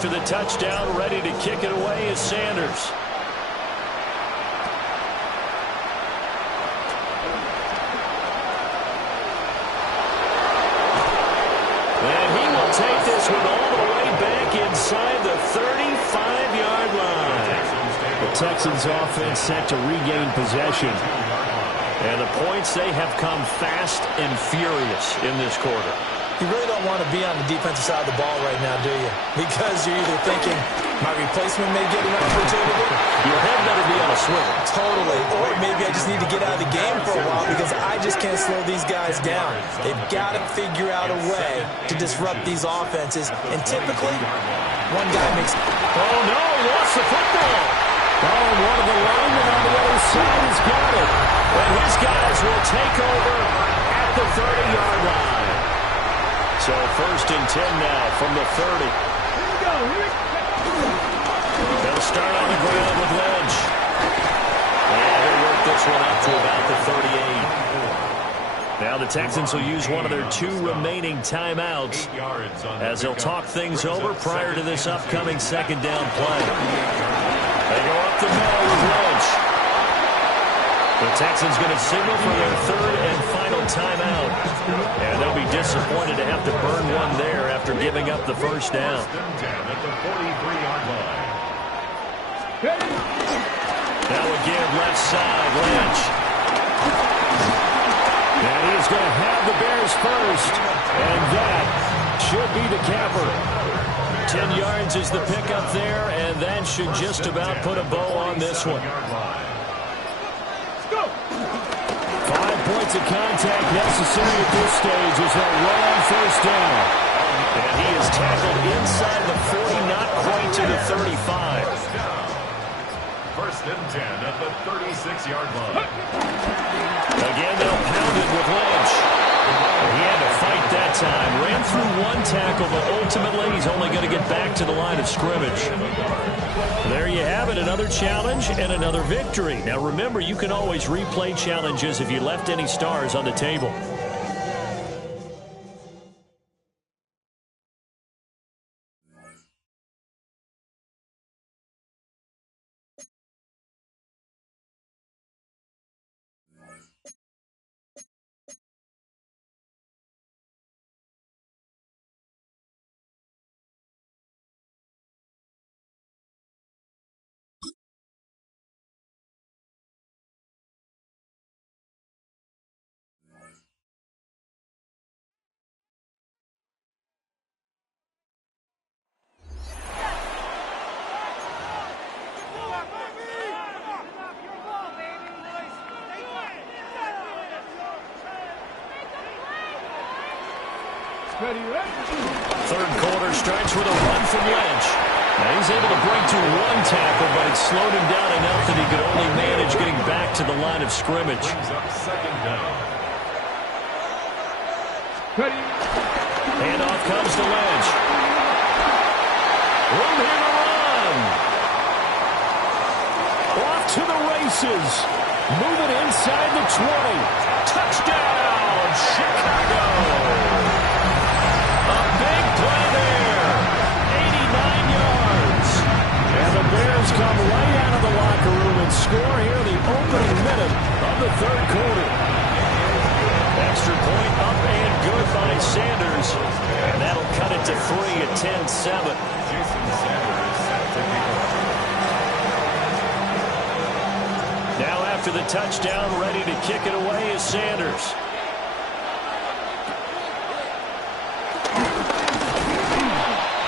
after the touchdown, ready to kick it away is Sanders. And he will take this one all the way back inside the 35-yard line. The Texans offense set to regain possession. And the points, they have come fast and furious in this quarter. You really don't want to be on the defensive side of the ball right now, do you? Because you're either thinking, my replacement may get an opportunity. Your head better be on a swivel. Totally. Or maybe I just need to get out of the game for a while because I just can't slow these guys down. They've got to figure out a way to disrupt these offenses. And typically, one guy makes... Oh, no, he lost the football. Oh, one of the linemen on the other side has got it. And his guys will take over at the 30-yard line. So 1st and 10 now from the 30. Here we go. They'll start on the ground with Lynch. And they'll work this one up to about the 38. Now the Texans will use one of their 2 remaining timeouts as they'll talk things over prior to this upcoming second down play. They go up the middle with Lynch. The Texans going to signal for their 3rd and final timeout. And they'll be disappointed to have to burn one there after giving up the first down. Now again, left side, Lynch. And he's going to have the Bears first. And that should be the capper. 10 yards is the pickup there, and that should just about put a bow on this one. 5 points of contact necessary at this stage as they'll run on first down. And he is tackled inside the 40, not quite to the 35. 1st and 10 at the 36-yard line. Again, they'll pound it with Lynch. He had to fight that time. Ran through one tackle, but ultimately he's only going to get back to the line of scrimmage. There you have it, another challenge and another victory. Now remember, you can always replay challenges if you left any stars on the table. Third quarter starts with a run from Lynch. Now he's able to break to one tackle, but it slowed him down enough that he could only manage getting back to the line of scrimmage. Handoff comes to Lynch. Room here to run. Off to the races. Moving inside the 20. Touchdown, Chicago. Big play there. 89 yards. And the Bears come right out of the locker room and score here the opening minute of the 3rd quarter. Extra point up and good by Sanders. And that'll cut it to 3 at 10-7. Now after the touchdown, ready to kick it away is Sanders.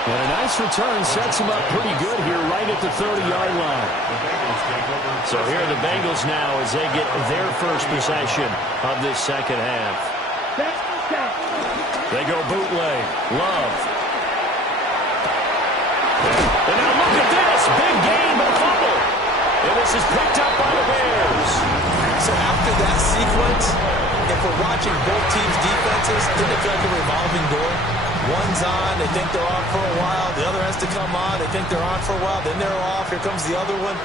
And a nice return sets him up pretty good here right at the 30-yard line. So here are the Bengals now as they get their first possession of this second half. They go bootleg. Love. And now look at this. Big gain, but a fumble. And this is picked up by the Bears. So after that sequence, if we're watching both teams' defenses, didn't it feel like a revolving door? One's on, they think they're off for a while. The other has to come on, they think they're on for a while. Then they're off, here comes the other one.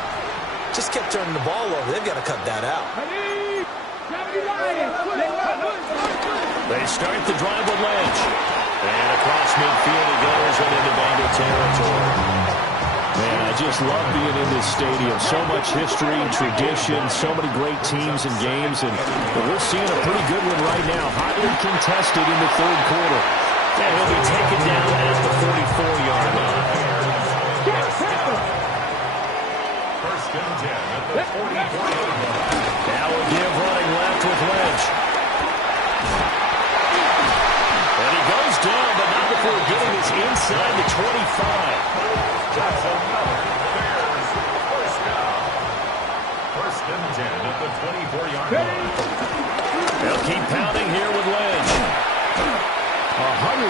Just kept turning the ball over. They've got to cut that out. They start the drive with Lynch. And across midfield he goes and into Bengal territory. Man, I just love being in this stadium. So much history, tradition, so many great teams and games, and we're seeing a pretty good one right now. Highly contested in the third quarter. And he'll be taken down at the 44-yard line. First and 10 at the 44-yard line. Now we'll give running left with Lynch. And he goes down, but not before getting this inside the 25. That's another Bears first down. First and 10 at the 24-yard line. They'll keep pounding here with Lynch. 130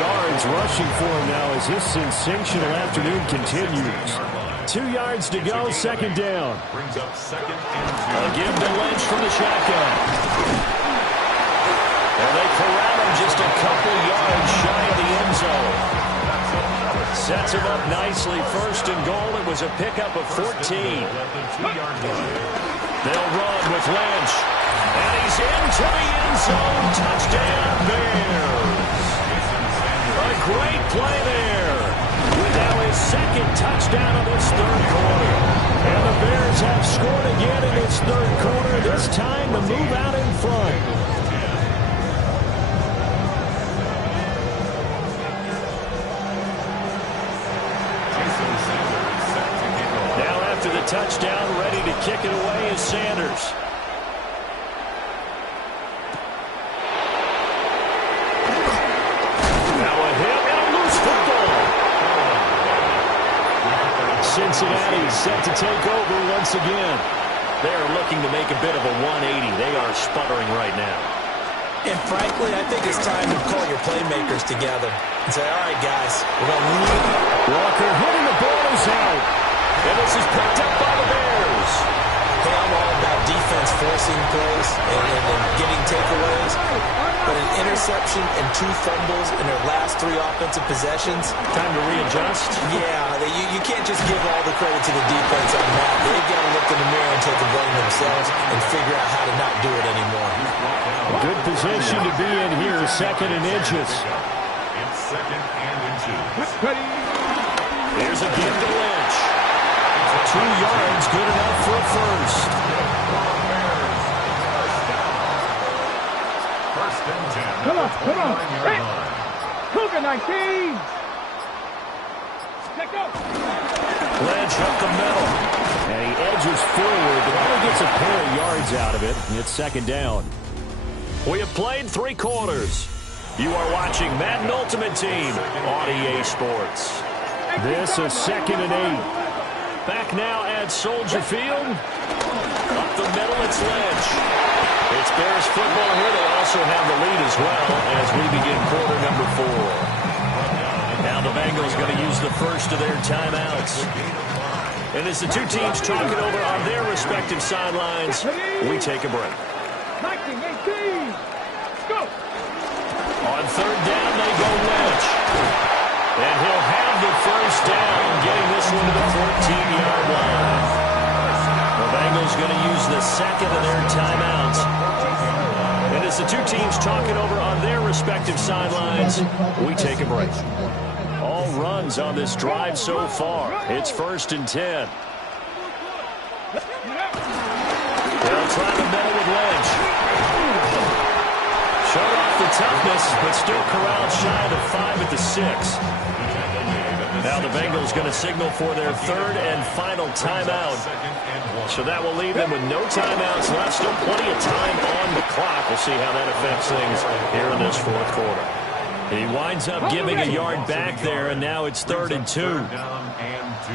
yards rushing for him now as this sensational afternoon continues. 2 yards to go, second down. Brings up second and 2. They'll give to Lynch from the shotgun. And they corral him just a couple yards shy of the end zone. Sets him up nicely. First and goal. It was a pickup of 14. At the 2-yard line. They'll run with Lynch. And he's into the end zone. Touchdown, Bears. A great play there. With now his second touchdown of this third quarter. And the Bears have scored again in this third quarter. This time to move out in front. After the touchdown, ready to kick it away is Sanders. Now a hit and a loose football. Cincinnati is set to take over once again. They are looking to make a bit of a 180. They are sputtering right now. And frankly, I think it's time to call your playmakers together and say, all right, guys, we're going to lead. Walker hitting the ball is out. And this is picked up by the Bears. Hey, I'm all about defense forcing plays and getting takeaways. But an interception and 2 fumbles in their last 3 offensive possessions. Time to readjust. Yeah, you can't just give all the credit to the defense on that. They've got to look in the mirror and take the blame themselves and figure out how to not do it anymore. A good position to be in here, second and inches. It's second and inches. Here's a give to Lynch. 2 yards, good enough for a first. First and 10. Come on. Hey, Cougar 19. Let's go. Lynch up the middle. And he edges forward, but only gets a pair of yards out of it. It's second down. We have played 3 quarters. You are watching Madden Ultimate Team on EA Sports. This is second and 8. Back now at Soldier Field. Up the middle, it's Lynch. It's Bears football here. They also have the lead as well as we begin quarter number 4. Now the Bengals going to use the first of their timeouts. And as the 2 teams talk it over on their respective sidelines, we take a break. 19-18. Go. On third down, they go Lynch. And he'll have the first down, getting this one to the 14-yard line. The Bengals going to use the second of their timeouts. And as the 2 teams talk it over on their respective sidelines, we take a break. All runs on this drive so far. It's first and 10. They'll try the middle with Lynch. Showed off the toughness, but still corralled shy of the 5 at the 6. Now the Bengals going to signal for their third and final timeout. So that will leave them with no timeouts left. Still plenty of time on the clock. We'll see how that affects things here in this fourth quarter. He winds up giving a yard back there, and now it's third and 2. Third down and 2.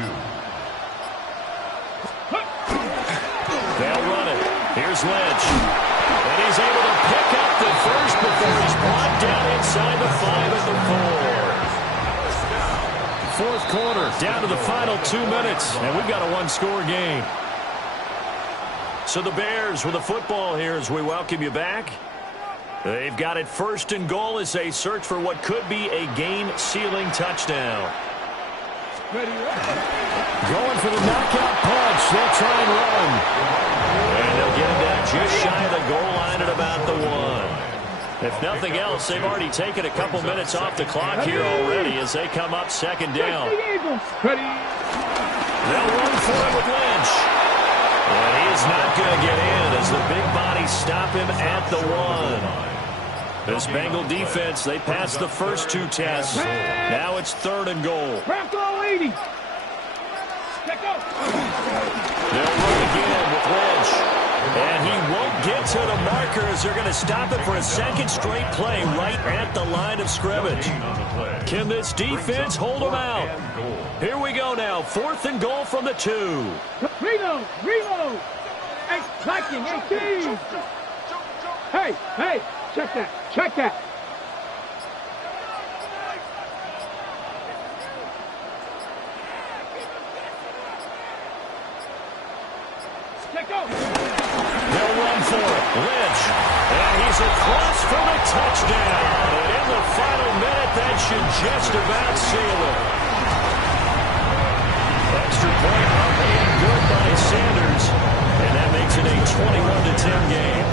They'll run it. Here's Lynch. And he's able to pick up the first before he's brought down inside the 5 at the 4. Fourth quarter, down to the final 2 minutes, and we've got a 1-score game. So the Bears with the football here as we welcome you back. They've got it first and goal as they search for what could be a game-sealing touchdown. Going for the knockout punch. They'll try and run. And they'll get him down just shy of the goal line at about the 1. If nothing else, they've already taken a couple minutes off the clock here already as they come up second down. They'll run for it with Lynch. And he is not going to get in as the big bodies stop him at the 1. This Bengal defense, they passed the first 2 tests. Now it's 3rd and goal. They'll run again with Lynch. And he won't get to the markers. They're going to stop it for a second straight play right at the line of scrimmage. Can this defense hold them out? Here we go now. 4th and goal from the 2. Reload! Attacking 18! Hey! Check that! They'll run for it. Lynch. And he's across for the touchdown. And in the final minute, that should just about seal it. Extra point up and good by Sanders. And that makes it a 21-10 game.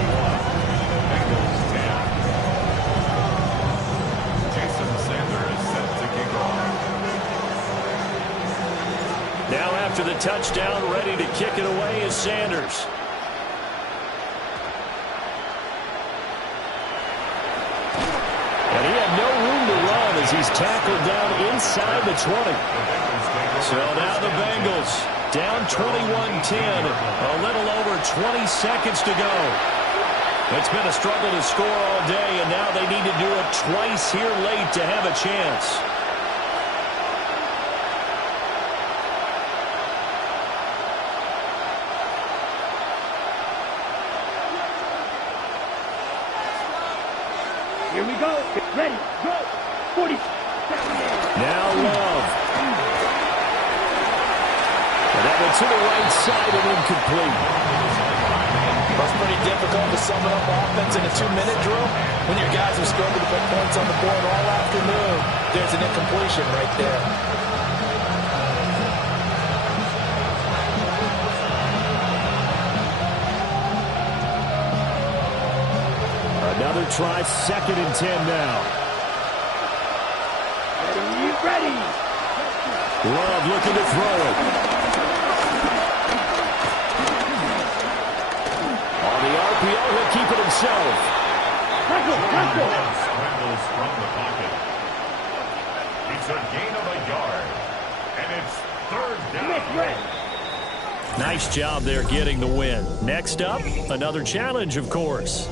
Now after the touchdown, ready to kick it away is Sanders. And he had no room to run as he's tackled down inside the 20. So now the Bengals down 21-10, a little over 20 seconds to go. It's been a struggle to score all day, and now they need to do it twice here late to have a chance. Here we go. Ready. Go. 40. Now Love. And that went to the right side and incomplete. That's pretty difficult to sum up offense in a 2-minute drill. When your guys have struggled to put points on the board all afternoon, there's an incompletion right there. Another try, 2nd and 10 now. Ready. Love looking to throw it. On the RPO, he'll keep it himself. Scrambles from the pocket. It's a gain of a yard. And it's 3rd down. Nice job there getting the win. Next up, another challenge, of course.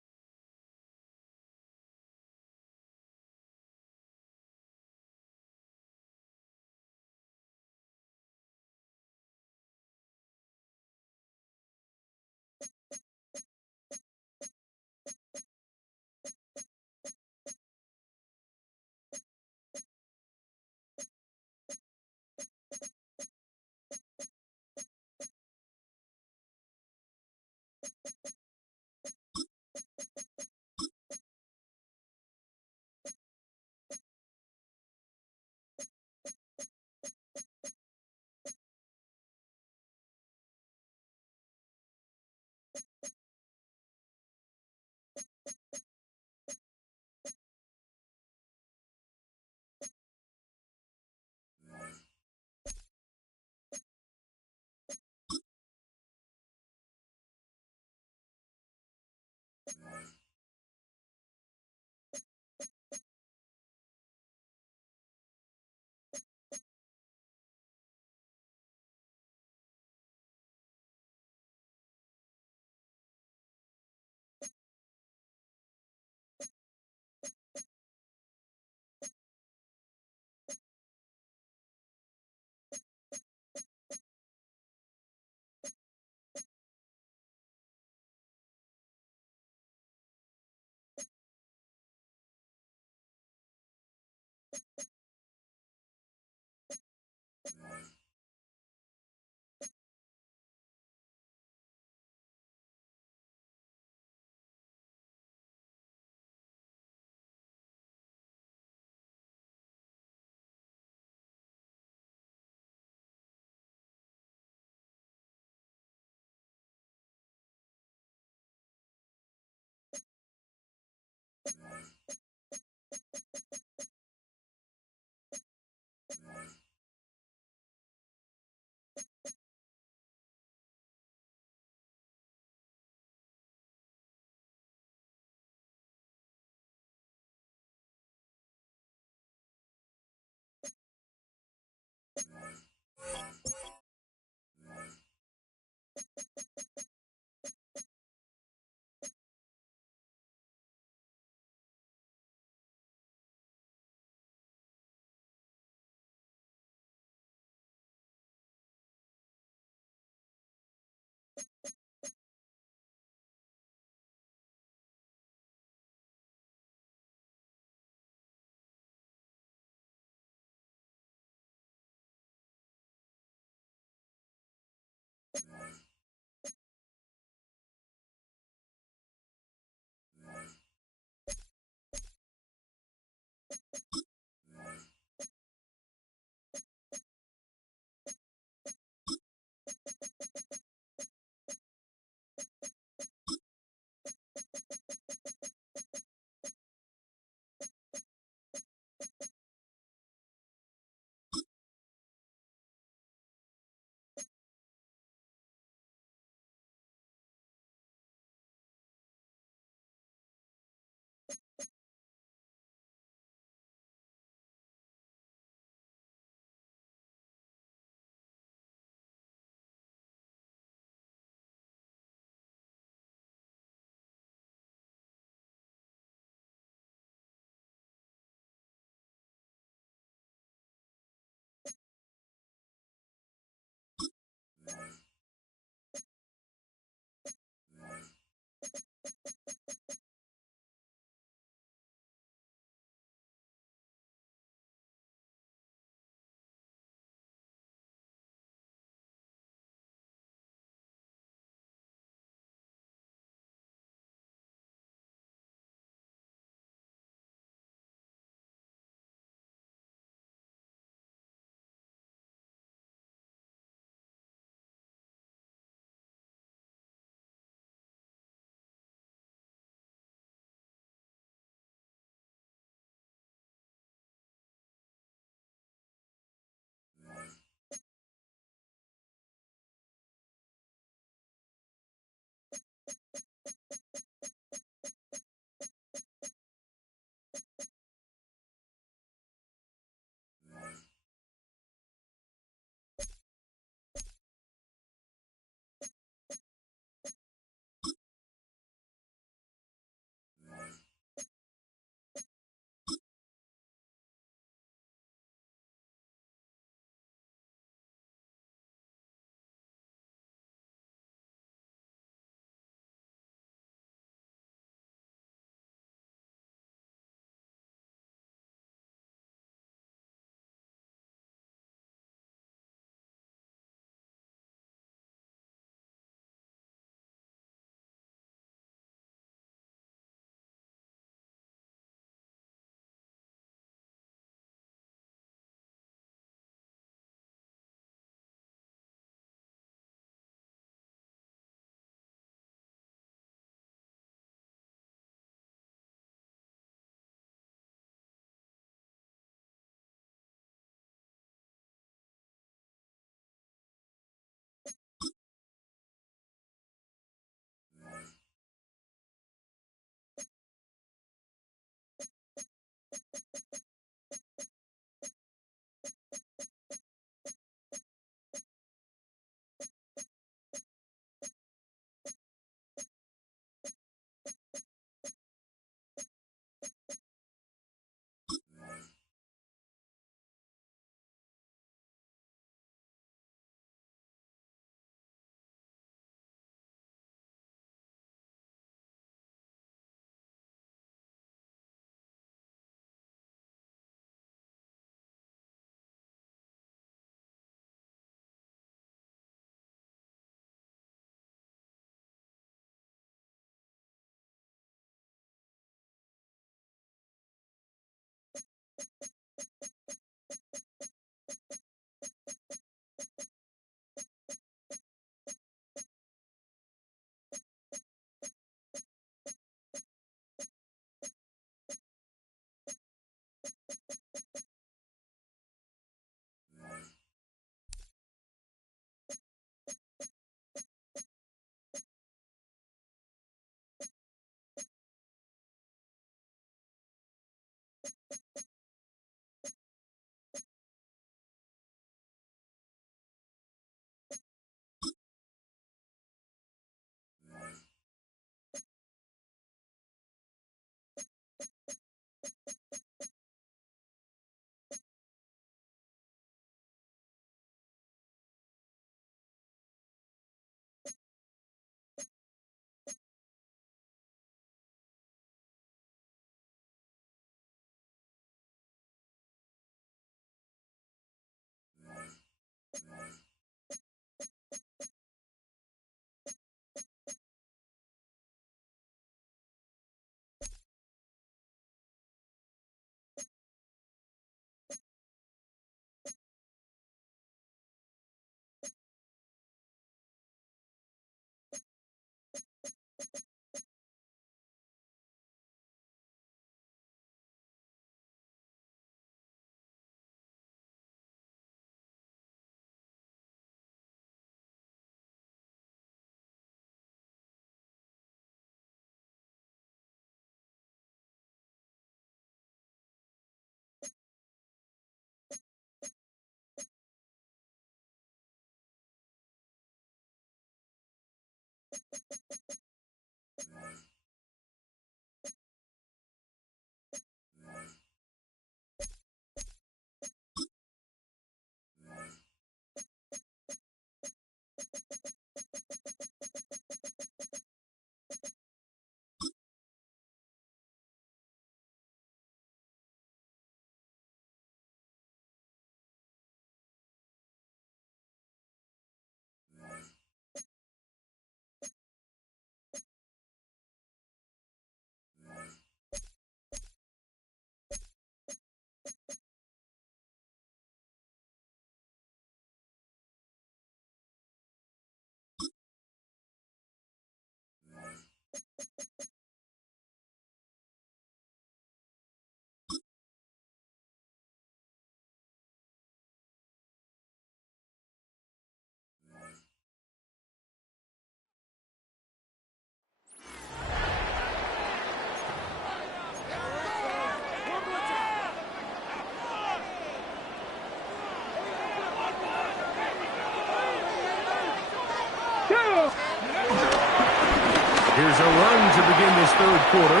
Here's a run to begin this third quarter.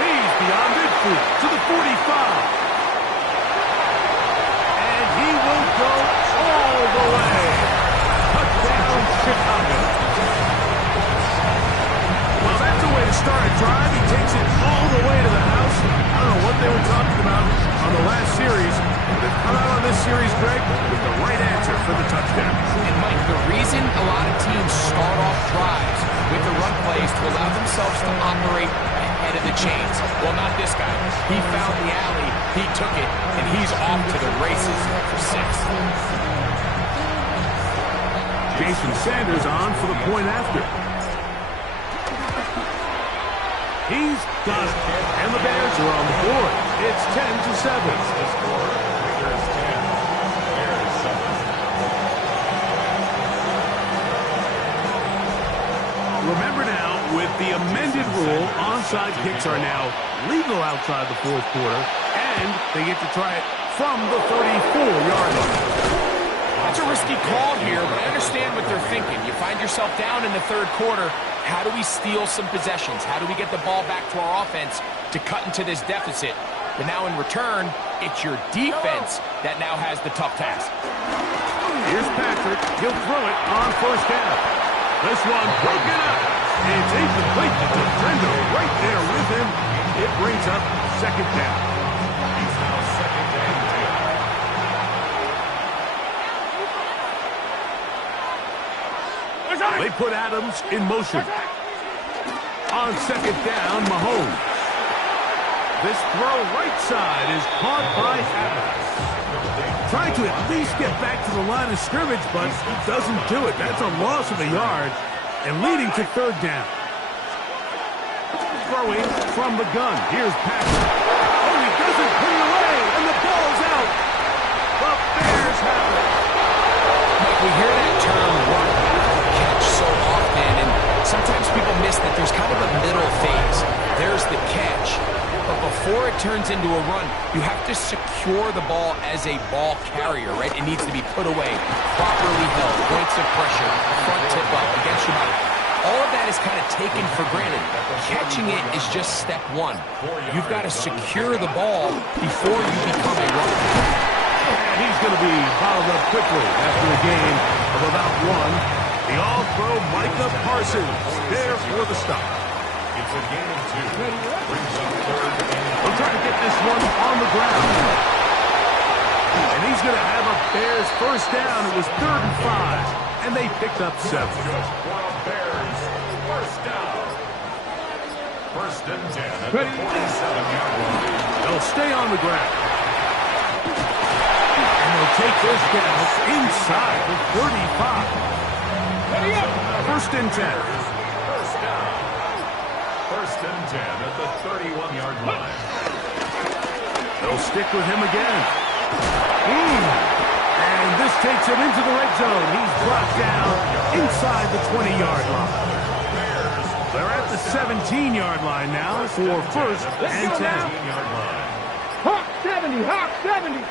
He's beyond midfield to the 45. And he will go all the way. Touchdown, Chicago. Well, that's a way to start a drive. He takes it all the way to the house. I don't know what they were talking about on the last series, but they've come out on this series, Greg, with the right answer for the touchdown. And, Mike, the reason a lot of teams start off drives with the run plays to allow themselves to operate ahead of the chains. Well, not this guy. He found the alley, he took it, and he's off to the races for 6. Jason Sanders on for the point after. He's got it, and the Bears are on the board. It's 10-7. Remember now, with the amended rule, onside kicks are now legal outside the fourth quarter, and they get to try it from the 34-yard line. That's a risky call here, but I understand what they're thinking. You find yourself down in the third quarter. How do we steal some possessions? How do we get the ball back to our offense to cut into this deficit? But now in return, it's your defense that now has the tough task. Here's Patrick. He'll throw it on first down. This one broken up. It's incomplete. The defender right there with him. It brings up second down. He's now second and 10. They put Adams in motion. On second down, Mahomes. This throw right side is caught by Adams. Trying to at least get back to the line of scrimmage, but he doesn't do it. That's a loss of a yard and leading to third down. Throwing from the gun. Here's Patrick. Oh, he doesn't put it away, and the ball's out. The Bears have it. Mike, we hear that term run catch so often, and sometimes people miss that there's kind of a middle phase. There's the catch, but before it turns into a run, you have to secure the ball as a ball carrier, right? It needs to be put away, properly held, points of pressure, front tip up against your body. All of that is kind of taken for granted. Catching it is just step one. You've got to secure the ball before you become a runner. And he's going to be bottled up quickly after a game of about one. The all-pro Micah Parsons there for the stop. It's a gain of 2. Brings up third and They'll try to get this one on the ground. And he's going to have a Bears first down. It was 3rd and 5, and they picked up 7. just for a Bears first down. First and 10 at the 47-yard line. They'll stay on the ground. And they'll take this down inside the 35. First and 10. First down. First and 10 at the 31-yard line. They'll stick with him again. And this takes him into the red zone. He's brought down inside the 20-yard line. They're at the 17-yard line now for first and 10. 17-yard line. Hawk 70, Hawk 70.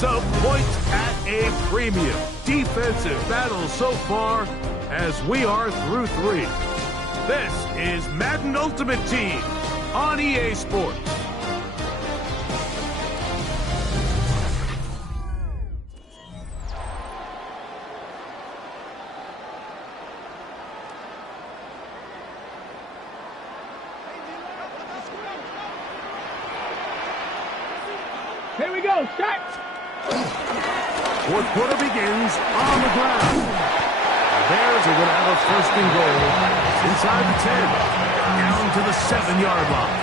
So points at a premium. Defensive battle so far as we are through 3. This is Madden Ultimate Team on EA Sports. Here we go, start! Fourth quarter begins on the ground. The Bears are going to have a first and goal inside the 10, down to the 7-yard line.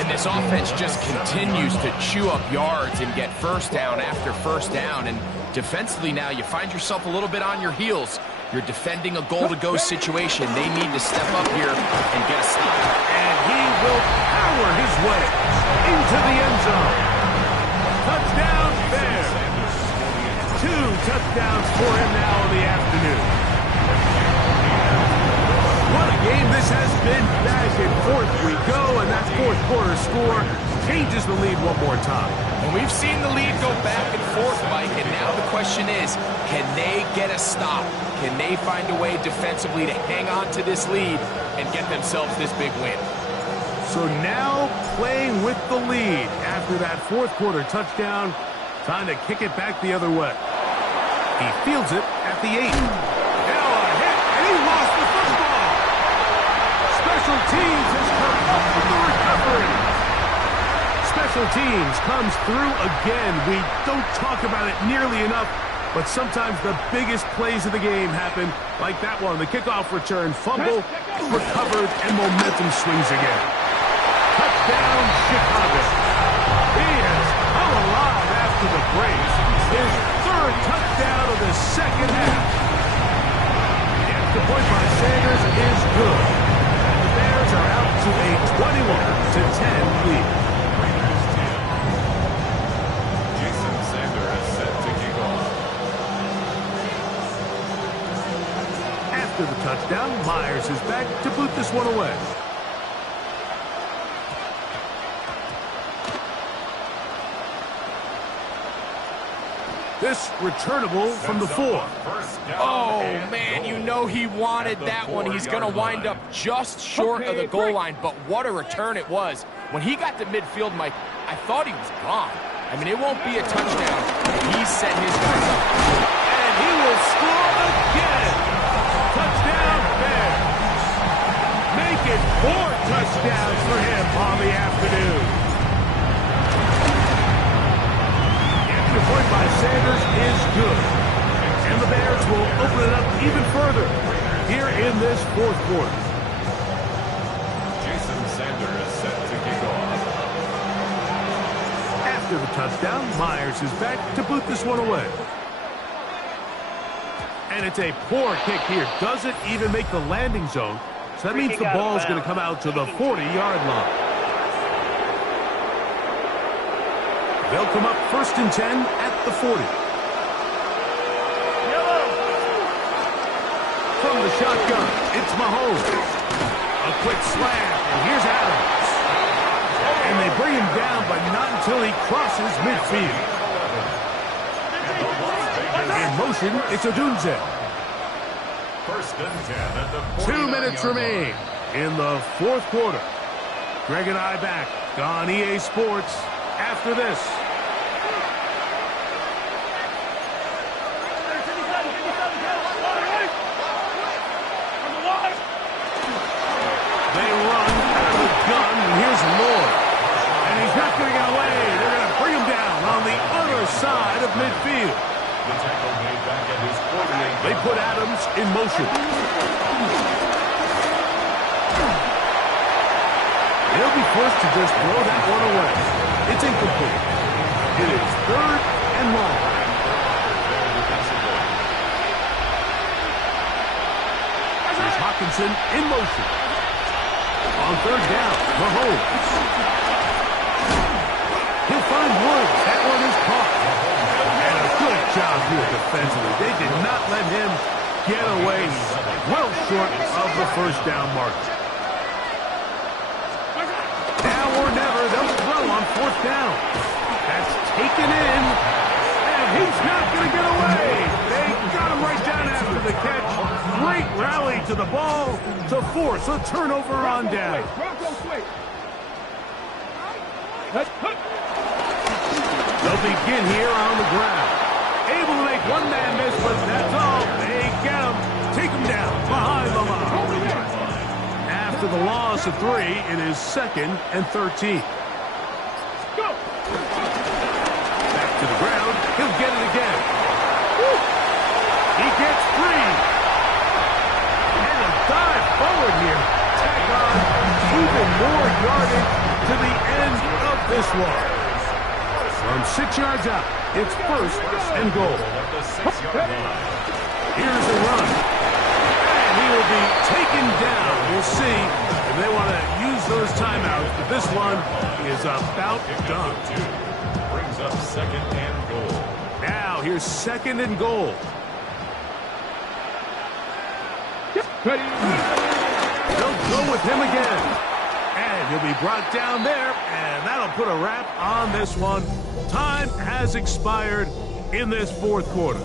And this offense just continues to chew up yards and get first down after first down. And defensively now, you find yourself a little bit on your heels. You're defending a goal-to-go situation. They need to step up here and get a stop. And he will power his way into the end zone. Touchdown, Bears. 2 touchdowns for him now in the afternoon. What a game this has been. Back and forth we go, and that fourth quarter score changes the lead one more time. And we've seen the lead go back and forth, Mike, and now the question is, can they get a stop? Can they find a way defensively to hang on to this lead and get themselves this big win? So now playing with the lead after that fourth quarter touchdown, time to kick it back the other way. He fields it at the 8. Now a hit, and he lost the football. Special teams has come up with the recovery. Special teams comes through again. We don't talk about it nearly enough, but sometimes the biggest plays of the game happen, like that one, the kickoff return, fumble, recovered, and momentum swings again. Touchdown, Chicago. He has come alive after the break. His third touchdown of the second half. The extra point by Sanders is good. And the Bears are out to a 21-10 lead. Jason Sanders is set to kick off. After the touchdown, Myers is back to boot this one away. This returnable from the 4. Oh, man, you know he wanted that one. He's going to wind up just short of the goal line, but what a return it was. When he got to midfield, Mike, I thought he was gone. I mean, it won't be a touchdown. He set his guys up. And he will score again. Touchdown, Bears. Make it 4 touchdowns for him on the afternoon. The point by Sanders is good. And the Bears will open it up even further here in this fourth quarter. Jason Sanders is set to kick off. After the touchdown, Myers is back to boot this one away. And it's a poor kick here. Doesn't even make the landing zone. So that means the ball is going to come out to the 40-yard line. They'll come up first and 10 at the 40. From the shotgun, it's Mahomes. A quick slam, and here's Adams. And they bring him down, but not until he crosses midfield. In motion, it's Odunze. First and 10 at the 2 minutes remain in the fourth quarter. Greg and I back on EA Sports after this. They run out of the gun, and here's Lord. And he's not going to get away. They're going to bring him down on the other side of midfield. The tackle made back at his 48. They put Adams in motion. They'll be forced to just throw that one away. It's incomplete. It is 3rd and long. Here's Hawkinson in motion. On 3rd down, Mahomes. He'll find Woods. That one is caught. And a good job here defensively. They did not let him get away. Well short of the first down mark. Now or never, they'll throw on 4th down. That's taken looking in, and he's not going to get away. They got him right down after the catch. Great rally to the ball to force a turnover on down. They'll begin here on the ground. Able to make one man miss, but that's all. They get him. Take him down behind the line. After the loss of 3, it is 2nd and 13. Go. Back to the ground. He'll get it again. Woo. He gets free. And a dive forward here. Tack on even more yardage to the end of this one. From 6 yards out, it's 1st and goal. Here's a run. And he will be taken down. We'll see if they want to use those timeouts, but this one is about done. Brings up 2nd and goal. Now, here's 2nd and goal. They'll go with him again. And he'll be brought down there, and that'll put a wrap on this one. Time has expired in this 4th quarter.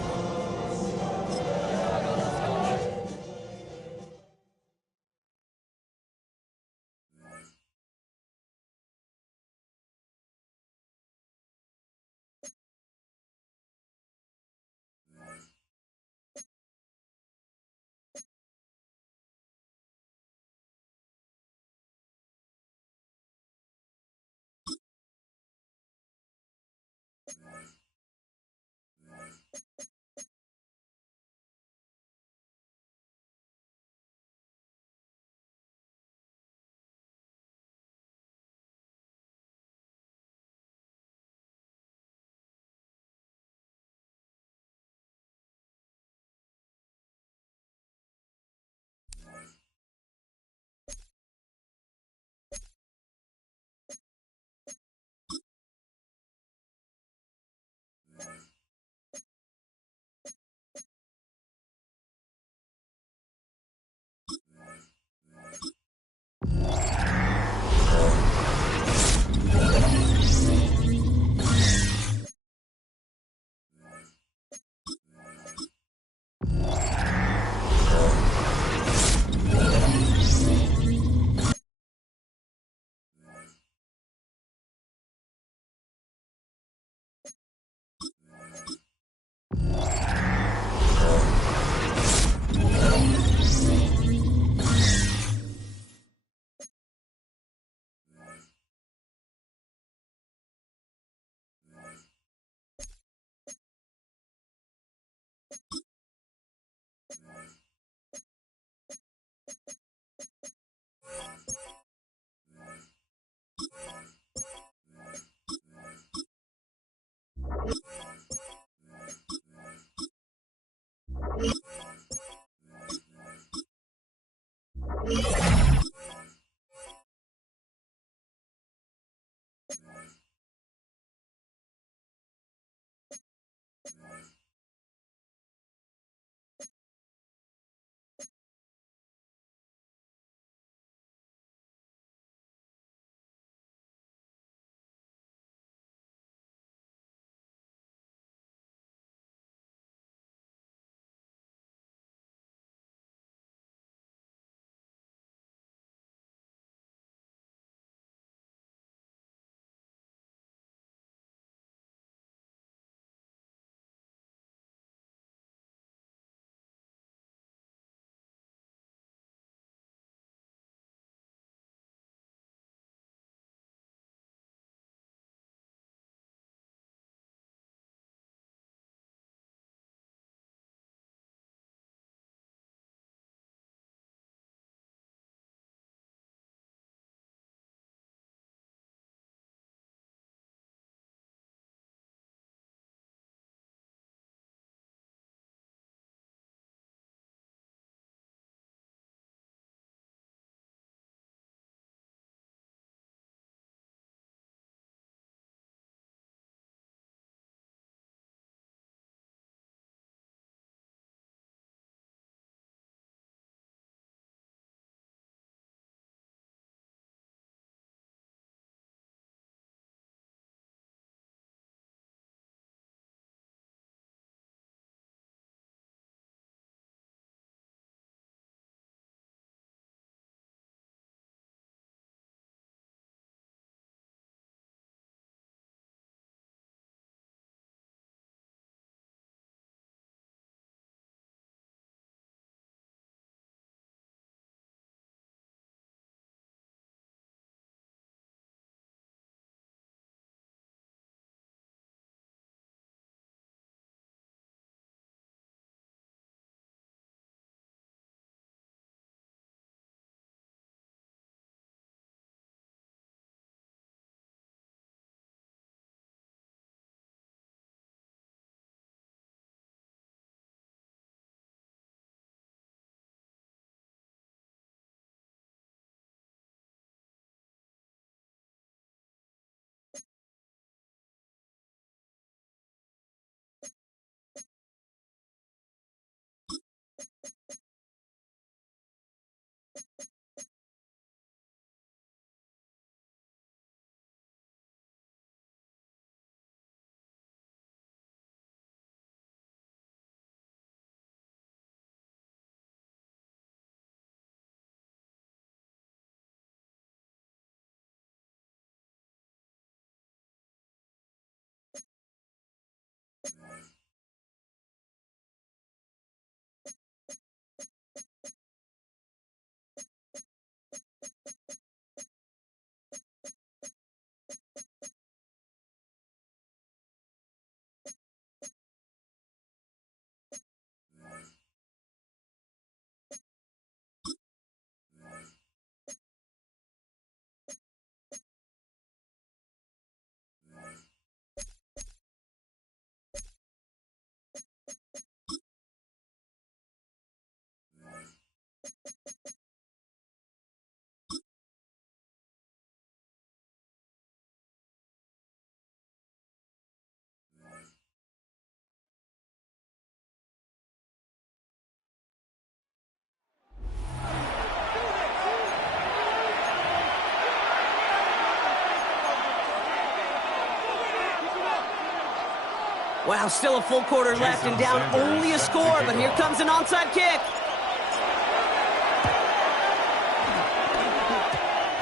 Wow, still a full quarter left and down only a score, but here comes an onside kick.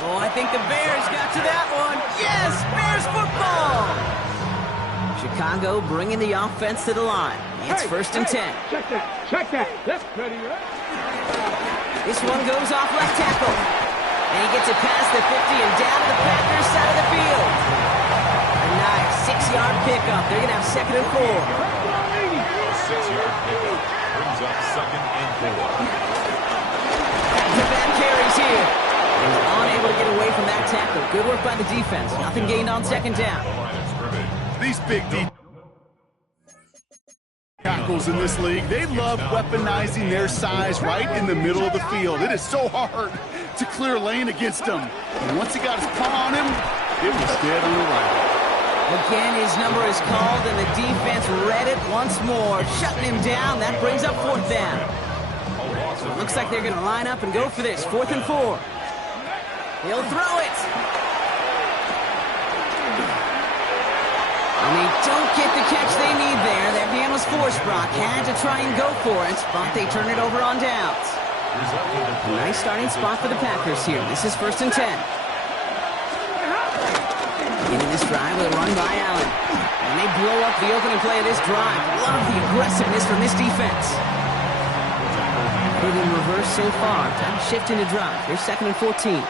Oh, I think the Bears got to that one. Yes, Bears football. Chicago bringing the offense to the line. It's 1st and 10. Check that. Check that. That's pretty right. This one goes off left tackle. And he gets it past the 50 and down to the Packers side of the field. A nice 6-yard pickup. They're going to have 2nd and 4. A 6-yard pickup brings up 2nd and 4. Back-to-back carries here. He was unable to get away from that tackle. Good work by the defense. Nothing gained on 2nd down. These big tackles in this league, they love weaponizing their size right in the middle of the field. It is so hard to clear lane against them. And once he got his paw on him, it was dead on the right. Again, his number is called, and the defense read it once more, shutting him down. That brings up 4th down. So it looks like they're going to line up and go for this. 4th and 4. He'll throw it. And they don't get the catch they need there. That man was forced. Brock had to try and go for it, but they turn it over on downs. A nice starting spot for the Packers here. This is 1st and 10. Into this drive with a run by Allen. And they blow up the opening play of this drive. Love the aggressiveness from this defense. Headed in reverse so far. Time to shift into drive. Here's 2nd and 14.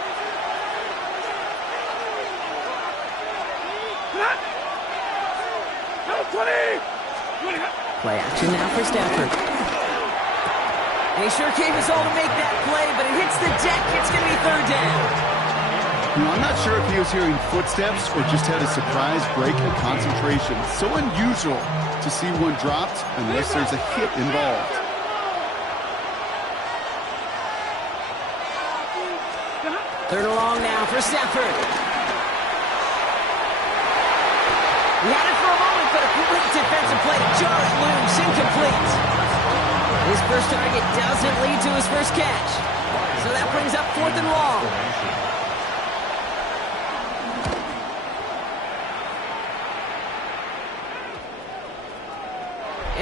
Play action now for Stafford. And he sure gave his all to make that play, but it hits the deck. It's going to be 3rd down. You know, I'm not sure if he was hearing footsteps or just had a surprise break in concentration. So unusual to see one dropped unless there's a hit involved. Third and long now for Stafford. He had it for a moment, but a great defensive play to jar it loose, incomplete. His first target doesn't lead to his first catch. So that brings up 4th and long.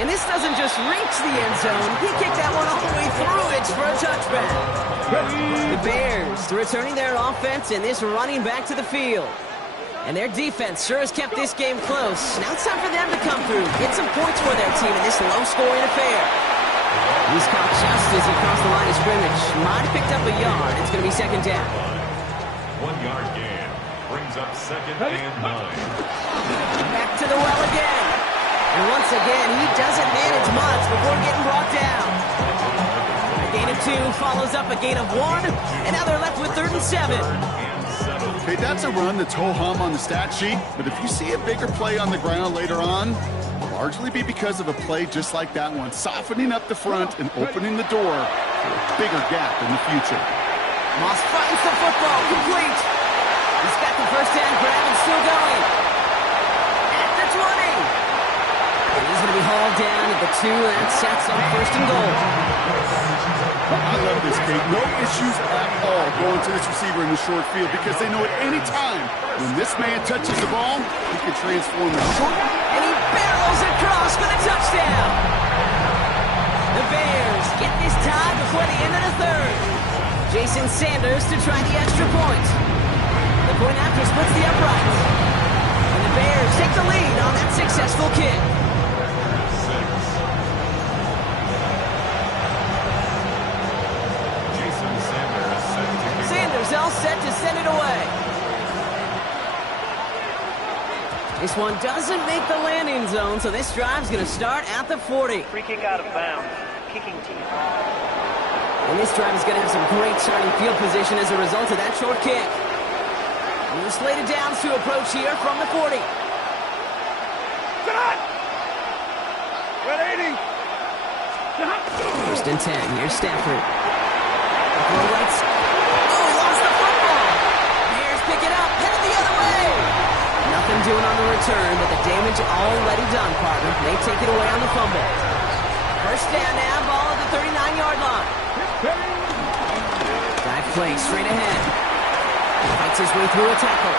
And this doesn't just reach the end zone. He kicked that one all the way through it for a touchback. The Bears returning their offense and this running back to the field. And their defense sure has kept this game close. Now it's time for them to come through, get some points for their team in this low-scoring affair. He's caught just as he crossed the line of scrimmage. Might have picked up a yard. It's going to be 2nd down. 1-yard gain brings up 2nd and 9. Back to the well again. And once again, he doesn't manage much before getting brought down. A gain of 2 follows up a gain of 1, and now they're left with 3rd and 7. Okay, that's a run that's ho-hum on the stat sheet, but if you see a bigger play on the ground later on, it'll largely be because of a play just like that one, softening up the front and opening the door for a bigger gap in the future. Moss finds the football, complete. He's got the first down grab and still going. At the 20. And he's going to be hauled down at the 2, and that sets up 1st and goal. I love this, Kate. No issues at all going to this receiver in the short field because they know at any time when this man touches the ball, he can transform the short. And he barrels across for the touchdown. The Bears get this time before the end of the 3rd. Jason Sanders to try the extra point. The point after splits the uprights. And the Bears take the lead on that successful kick. All set to send it away. This one doesn't make the landing zone, so this drive's going to start at the 40. Free kick out of bounds. Kicking team. And this drive is going to have some great starting field position as a result of that short kick. And the slated downs to approach here from the 40. First and 10. Here's Stafford. Throw right. Pick it up, headed the other way. Nothing doing on the return, but the damage already done, partner. They take it away on the fumble. First down now, ball at the 39-yard line. Back play, straight ahead. Fights his way through a tackle.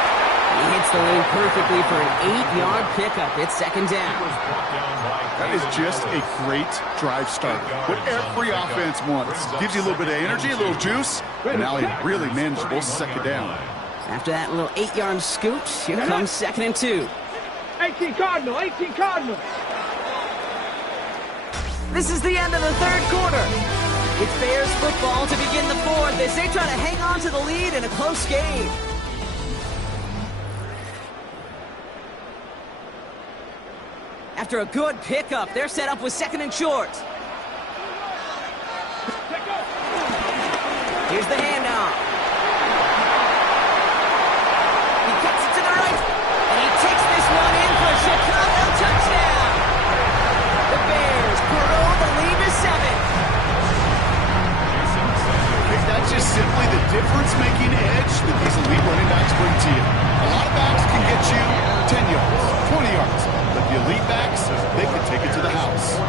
He hits the lane perfectly for an 8-yard pickup. It's second down. That is just a great drive start. What every offense wants. Gives you a little bit of energy, a little juice, and now a really manageable second down. After that little 8-yard scoot, here comes second and 2. 18 Cardinal, 18 Cardinal. This is the end of the third quarter. It's Bears football to begin the fourth as they try to hang on to the lead in a close game. After a good pickup, they're set up with second and short. Here's the handoff. He cuts it to the right, and he takes this one in for a Chicago touchdown. The Bears grow the lead to 7. That's just simply the difference-making edge that these elite running backs bring to you. A lot of backs can get you 10 yards, 20 yards, but the elite backs, they can take it to the house.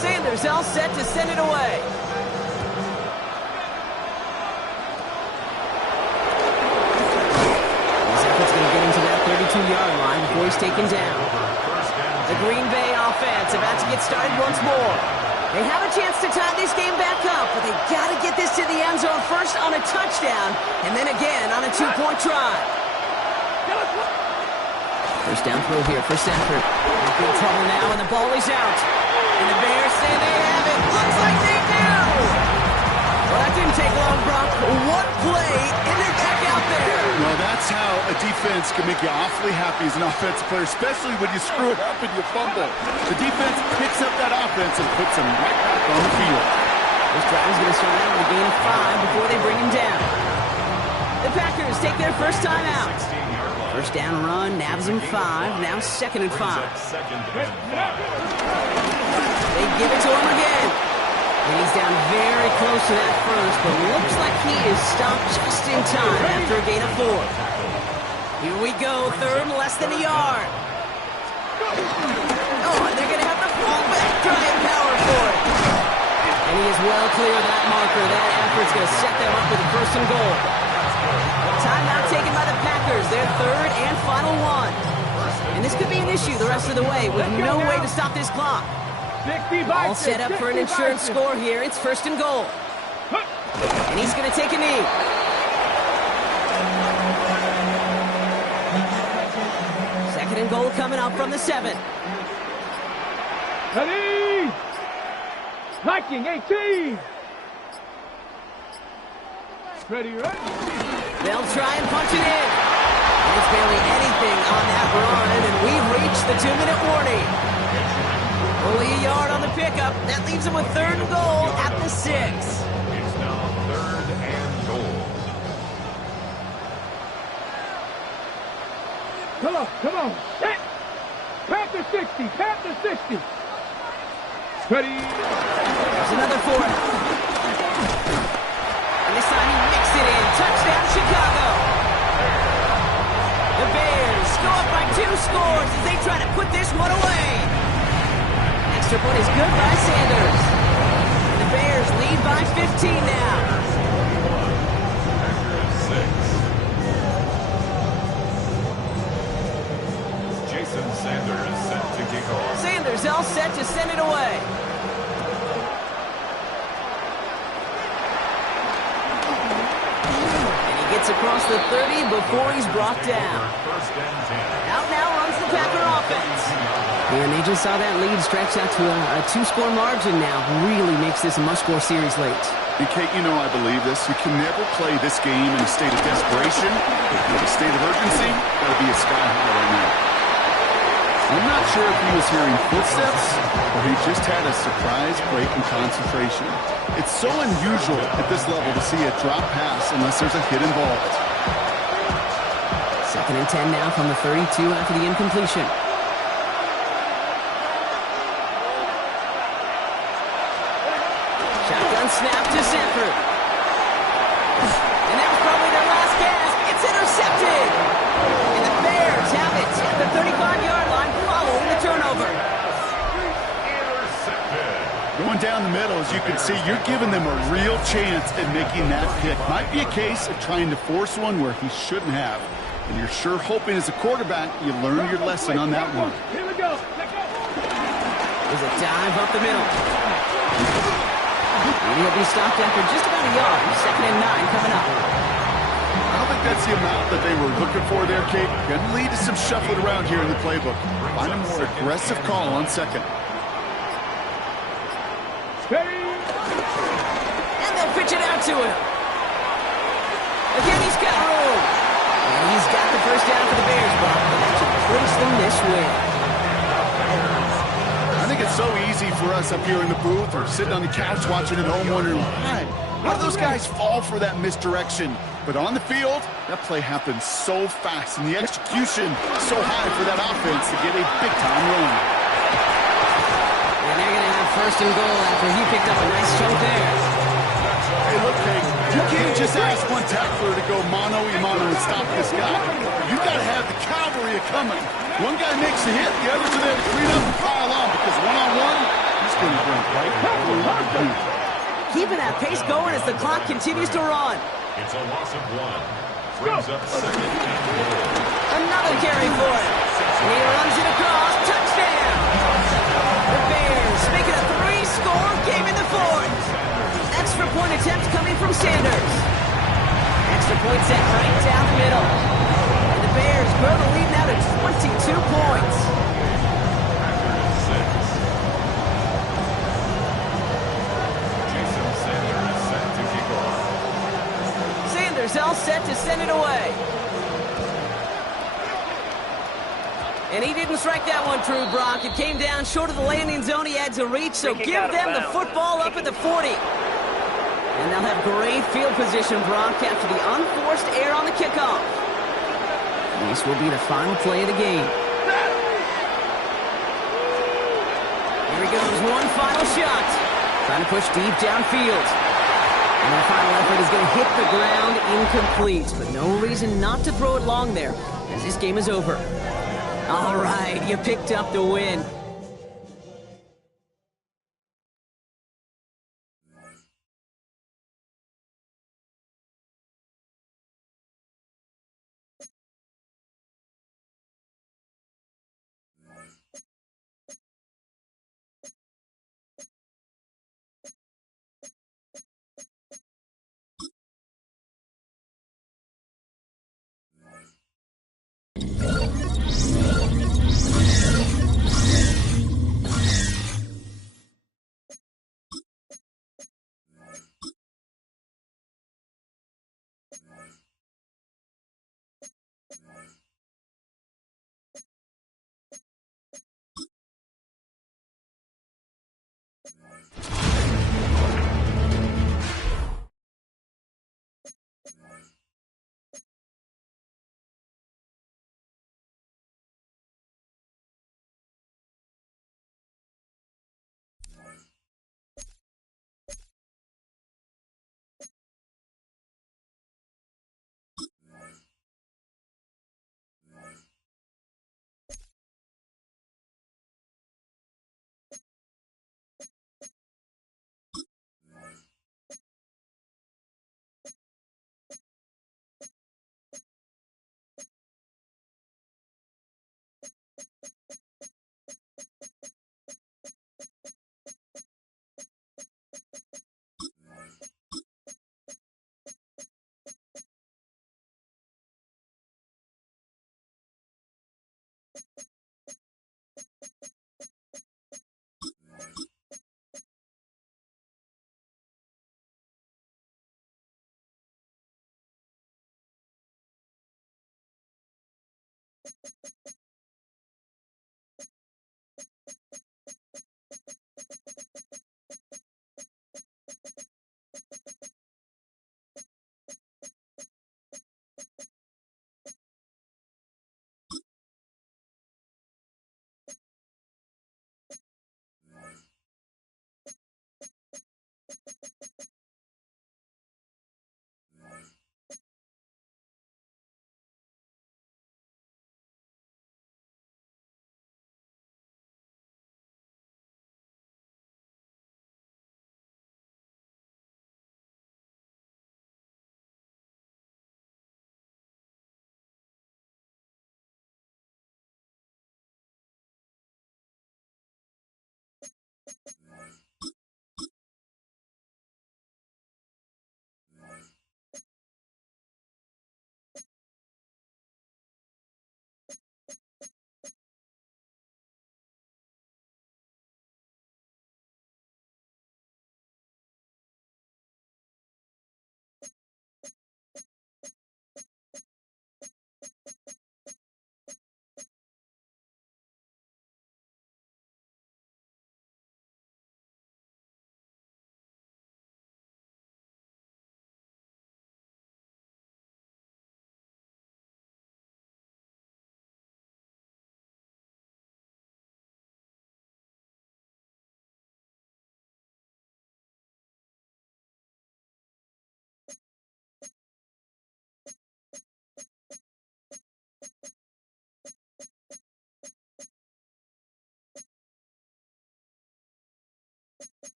Sanders all set to send it away. Yard line before he's taken down. The Green Bay offense about to get started once more. They have a chance to tie this game back up, but they got to get this to the end zone first on a touchdown, and then again on a 2-point try. First down throw here for Stafford. He's in trouble now, and the ball is out. And the Bears say they have it. Looks like they do. Well, that didn't take long, Brock. One play, and they're back out there. Well, that's how a defense can make you awfully happy as an offensive player, especially when you screw it up and you fumble. The defense picks up that offense and puts them right back on the field. This drive is going to start out with a gain of 5 before they bring him down. The Packers take their first time out. First down run, nabs him 5, now second and 5. They give it to him again. And he's down very close to that first, but looks like he is stopped just in time after a gain of 4. Here we go, third, less than a yard. Oh, and they're going to have to fall back, try and power for it. And he is well clear of that marker. That effort's going to set them up with a first and goal. Timeout taken by the Packers, their third and final one. And this could be an issue the rest of the way with no way to stop this clock. All set up for an insurance score here. It's first and goal. And he's going to take a knee. Second and goal coming up from the 7. Ready? Viking 18. Ready, right? They'll try and punch it in. And it's barely anything on that run, and we've reached the 2-minute warning. Only a yard on the pickup. That leaves him with third and goal at the 6. It's now third and goal. Come on. Set. Panther 60. Panther 60. Ready. There's another 4. And this time he mixed it in. Touchdown, Chicago. The Bears go up by 2 scores as they try to put this one away. Extra point is good by Sanders. And the Bears lead by 15 now. Jason Sanders set to kick off. Sanders all set to send it away. And he gets across the 30 before he's brought down. Out now runs the Packer offense. And they just saw that lead stretch out to a 2-score margin now. Really makes this a must-score series late. And Kate, you know I believe this. You can never play this game in a state of desperation. With a state of urgency, got to be a sky high right now. I'm not sure if he was hearing footsteps or he just had a surprise break in concentration. It's so unusual at this level to see a drop pass unless there's a hit involved. Second and 10 now from the 32 after the incompletion. Shotgun snap to Sanford. And that was probably their last gasp. It's intercepted. And the Bears have it at the 35-yard line following the turnover. down the middle, as you can see, you're giving them a real chance at making that pick. Might be a case of trying to force one where he shouldn't have. And you're sure hoping as a quarterback you learn your lesson on that one. Here we go. There's a dive up the middle. And he'll be stopped after just about a yard. 2nd and 9 coming up. I don't think that's the amount that they were looking for there, Kate. Going to lead to some shuffling around here in the playbook. Find a more aggressive call on 2nd. And they'll pitch it out to him. Again, he's got room. And he's got the first down for the Bears, Bob. And that should clinch them this win. I think it's so easy for us up here in the booth or sitting on the couch watching at home wondering, how do those guys fall for that misdirection? But on the field, that play happens so fast, and the execution so high for that offense to get a big-time run. And they're going to have 1st and goal after he picked up a nice chunk there. Hey, look, Kate, you can't just ask one tackler to go mano-a-mano and stop this guy. You got to have the cavalry coming. One guy makes a hit, the others are there to clean up and pile on, because one-on-one, he's going to run right through the boot. Keeping that pace going as the clock continues to run. It's a loss of 1. Brings up 2nd and goal. Another carry for it. He runs it across. Touchdown! The Bears make it a 3-score game in the 4th. Extra point attempt coming from Sanders. Extra point set right down the middle. And the Bears grow the lead now to 22 points. Sanders all set to send it away. And he didn't strike that one true, Brock. It came down short of the landing zone. He had to reach, so give them the football up at the 40. And they'll have great field position, Brock, after the unforced error on the kickoff. This will be the final play of the game. Here he goes, one final shot. Trying to push deep downfield. And the final effort is going to hit the ground incomplete, but no reason not to throw it long there, as this game is over. All right, you picked up the win.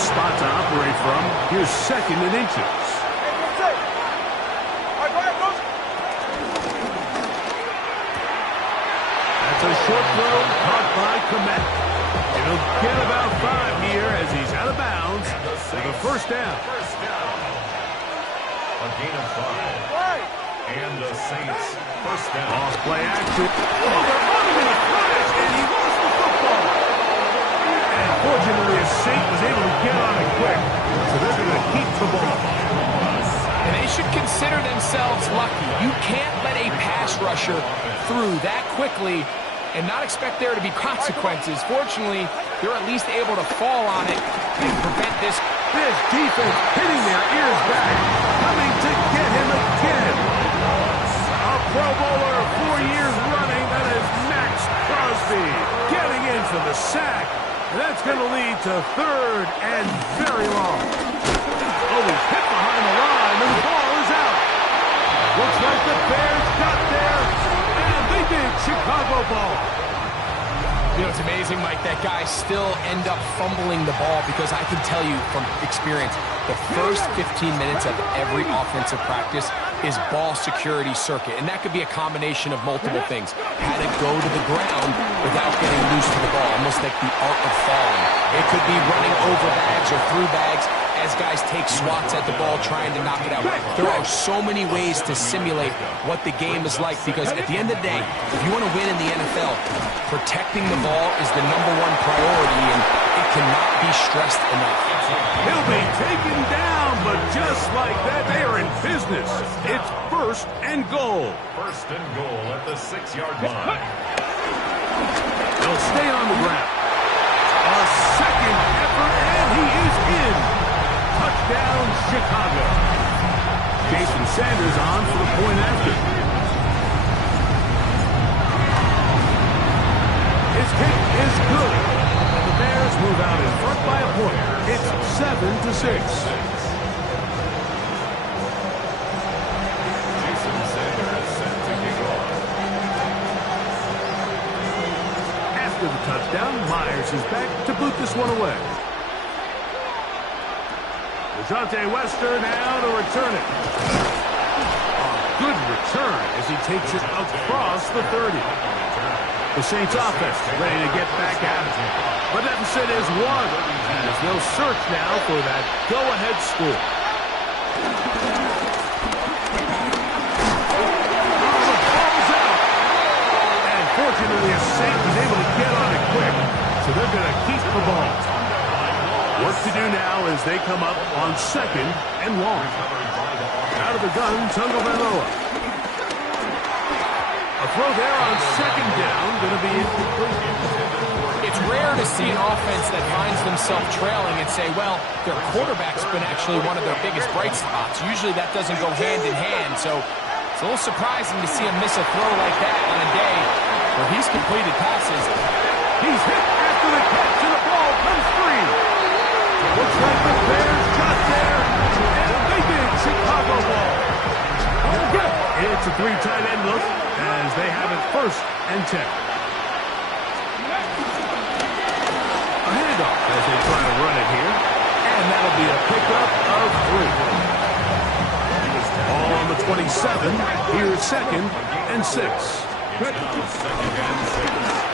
Spot to operate from. Here's second and inches. That's a short throw caught by Komet. He'll get about 5 here as he's out of bounds for the first down. A gain of 5. And the Saints first down. Lost play action. Oh, they're running in a flash, and he lost the football. And fortunately, a Saint was able to get on it quick. So they're going to keep the ball. And they should consider themselves lucky. You can't let a pass rusher through that quickly and not expect there to be consequences. Fortunately, they're at least able to fall on it and prevent this. This defense hitting their ears back, coming to get him again. A Pro Bowler 4 years running, that is Max Crosby getting in for the sack. That's going to lead to 3rd and very long. Oh, he's hit behind the line, and the ball is out. Looks like the Bears got there, and they did. Chicago ball. You know, it's amazing, Mike, that guys still end up fumbling the ball because I can tell you from experience, the first 15 minutes of every offensive practice is ball security circuit, and that could be a combination of multiple things. How to go to the ground without getting loose to the ball, almost like the art of falling. It could be running over bags or through bags as guys take swats at the ball trying to knock it out. There are so many ways to simulate what the game is like because at the end of the day, if you want to win in the NFL, protecting the ball is the #1 priority, and it cannot be stressed enough. He'll be taken down, but just like that, they are in business. It's 1st and goal. 1st and goal at the 6-yard line. They'll stay on the ground. A second effort, and he is in. Touchdown, Chicago. Jason Sanders on for the point after. His kick is good. And the Bears move out in front by a point. It's 7-6. Jason Sanders set to kick off. After the touchdown, Myers is back to boot this one away. Dejounte Wester now to return it. A good return as he takes it across the 30. The Saints offense ready to get back at it. But deficit is 1. As they'll search now for that go-ahead score. Oh, the ball's out. And fortunately, a Saint was able to get on it quick. So they're going to keep the ball. Work to do now as they come up on 2nd and long. Out of the gun, Tagovailoa. A throw there on 2nd down, going to be incomplete. It's rare to see an offense that finds themselves trailing and say, well, their quarterback's been actually one of their biggest bright spots. Usually that doesn't go hand in hand, so it's a little surprising to see him miss a throw like that on a day where he's completed passes. He's hit after the catch, and the ball comes free. Looks like the Bears got there, and they did. Chicago ball. It's a 3 tight end look as they have it 1st and 10. A handoff as they try to run it here, and that'll be a pickup of 3. Ball on the 27. Here's 2nd and 6.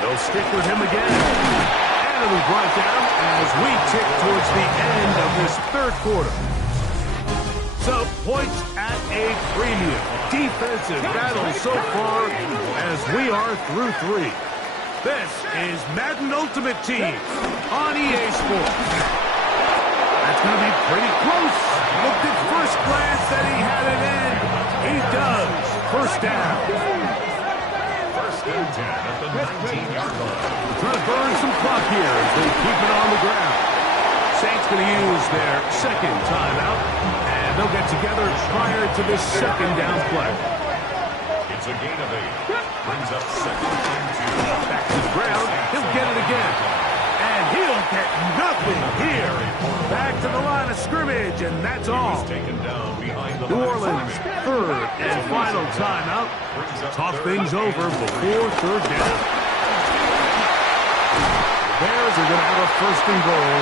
They'll stick with him again. And it'll be brought down as we tick towards the end of this 3rd quarter. So, points at a premium. Defensive battle so far as we are through 3. This is Madden Ultimate Team on EA Sports. That's going to be pretty close. Looked at first glance that he had it in. He does. 1st down. 1st and 10 at the 19-yard line. Trying to burn some clock here as they keep it on the ground. Saints going to use their 2nd timeout, and they'll get together prior to this 2nd down play. It's a gain of 8. Brings up 2nd and 2. Back to the ground. He'll get it again. And he'll get nothing here. Back to the line of scrimmage, and that's all. Taken down behind the New Orleans, 3rd and final timeout. Talk things over before 3rd down. Bears are going to have a 1st and goal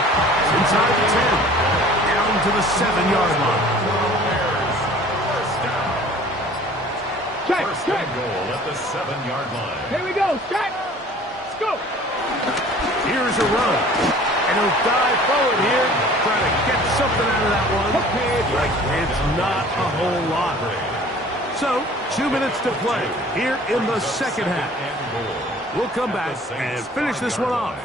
inside the 10, down to the 7-yard line. First and goal at the 7-yard line. Here we go, Jack. Let's go. Here's a run, and he'll dive forward here, trying to get something out of that one. But it's not a whole lot. So, 2 minutes to play here in the 2nd half. We'll come back and finish this one off.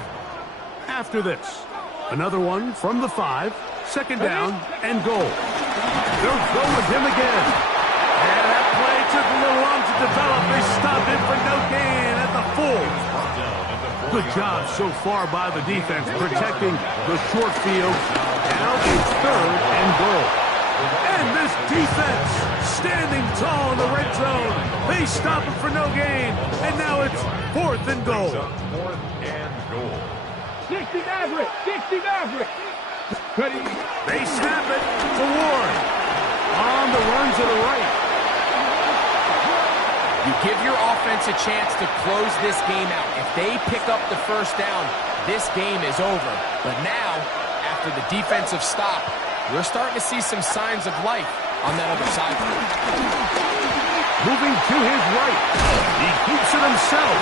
After this, another one from the 5, 2nd down and goal. They'll go with him again. And that play took a little long to develop. They stopped it for no gain at the Good job so far by the defense protecting the short field. Now it's 3rd and goal. And this defense standing tall in the red zone. They stop it for no gain. And now it's 4th and goal. 4th and goal. 60 Maverick! 60 Maverick! Ready? They snap it to Ward. On the run to the right. You give your offense a chance to close this game out. If they pick up the first down, this game is over. But now, after the defensive stop, we're starting to see some signs of life on that other side. Moving to his right. He keeps it himself.